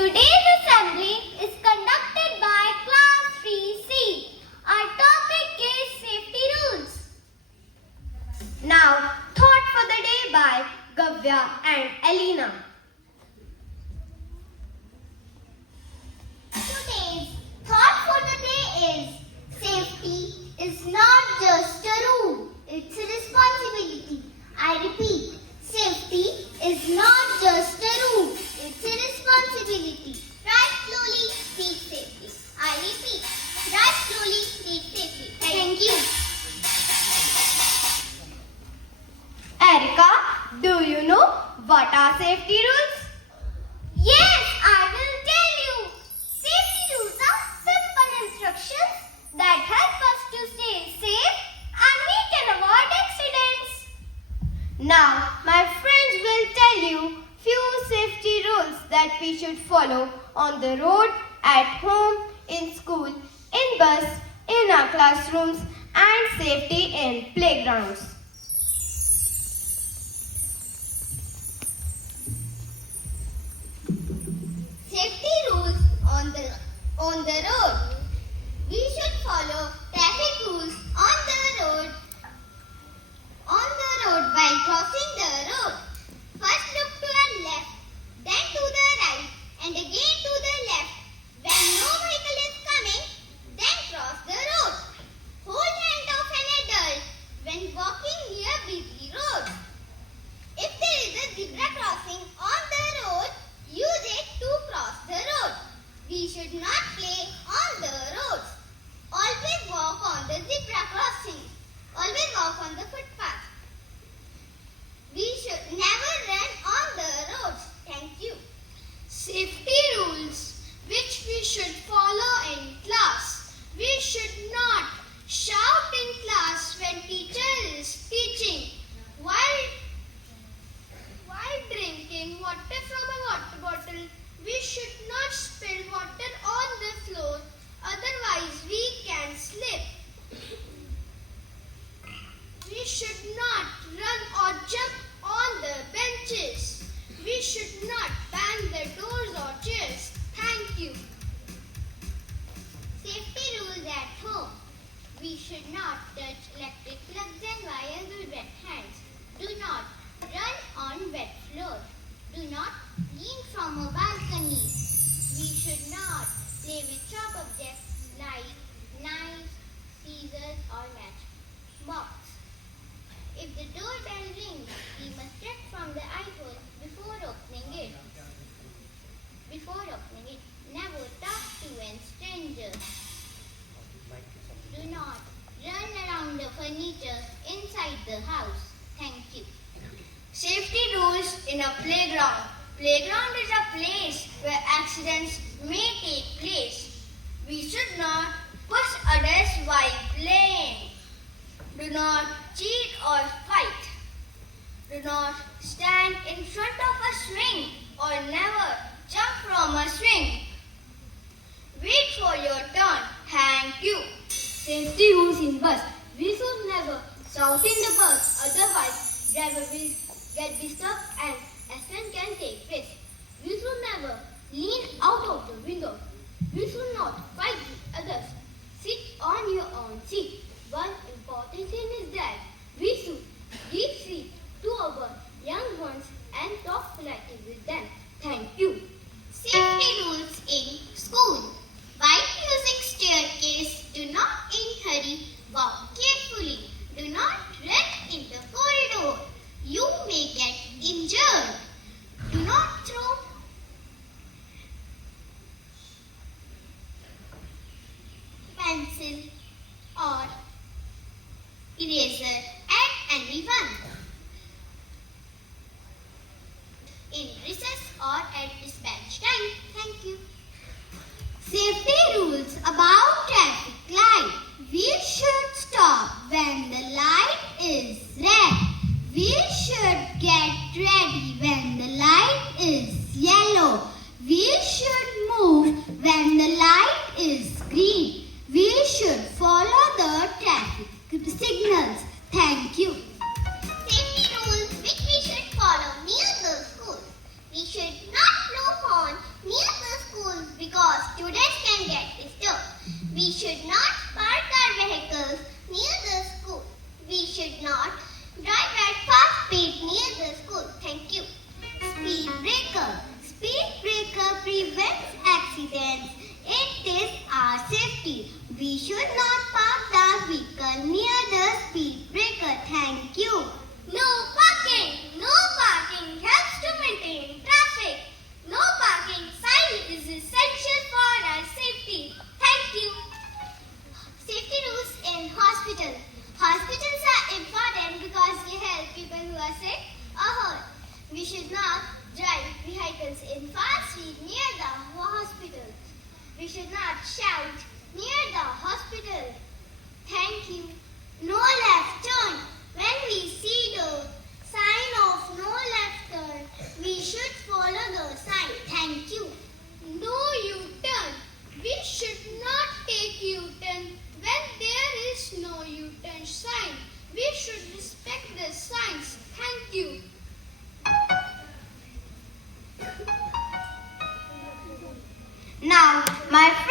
Today's assembly is conducted by Class 3C. Our topic is safety rules. Now, thought for the day by Gavya and Elena. Today's thought for the day is safety is not just a rule, it's a responsibility. I repeat, safety is not just a rule, it's a responsibility. Drive slowly, seek safety. I repeat, drive slowly, seek safety. Thank you. Erica, do you know what are safety rules? Yes, I will tell you. Safety rules are simple instructions that help us to stay safe and we can avoid accidents. Now, my friends will tell you few safety rules that we should follow on the road, at home, in school, in bus, in our classrooms and safety in playgrounds. Safety rules on the road. We should follow traffic rules on the road while crossing the road. First look to the left, then to the right, and again to the left. When no vehicle is coming, then cross the road. Hold hand of an adult when walking near busy roads. If there is a zebra crossing on the road, use it to cross the road. We should not play on the roads. Always walk on the zebra crossing. Always walk on the footpath. We should never run on the roads. Thank you. Safety rules which we should follow in class. We should not shout in class when teacher is teaching. While drinking water from a water bottle, we should not spill water on the floor, otherwise we can slip. We should not run or jump on the benches. We should not bang the doors or chairs. Thank you. Safety rules at home. We should not touch electric plugs and wires with wet hands. Do not run on wet floor. Do not lean from a balcony. We should not play with sharp objects like knives, scissors or matchbox. If the doorbell rings, we must check from the iPhone before opening it. Never talk to a stranger. Do not run around the furniture inside the house. Thank you. Safety rules in a playground. Playground is a place where accidents may take place. We should not push others while playing. Do not cheat or fight. Do not stand in front of a swing or never jump from a swing. Wait for your turn. Thank you. Safety rules in bus. We should never shout in the bus, otherwise driver will get disturbed and accident can take place. We should never lean out of the window. We should not fight with others. Sit on your own seat. One important thing is that we should give seat to our young ones and talk politely with them. Thank you. Safety rules in school. While using staircase, do not in hurry, walk carefully. Do not run in the corridor. You may get We should not shout near the hospital. Thank you. No left turn. When we see the sign of no left turn, we should follow the sign. Thank you. No U-turn. We should not take U-turn when there is no U-turn sign. We should respect the signs. Thank you. Now, my friend.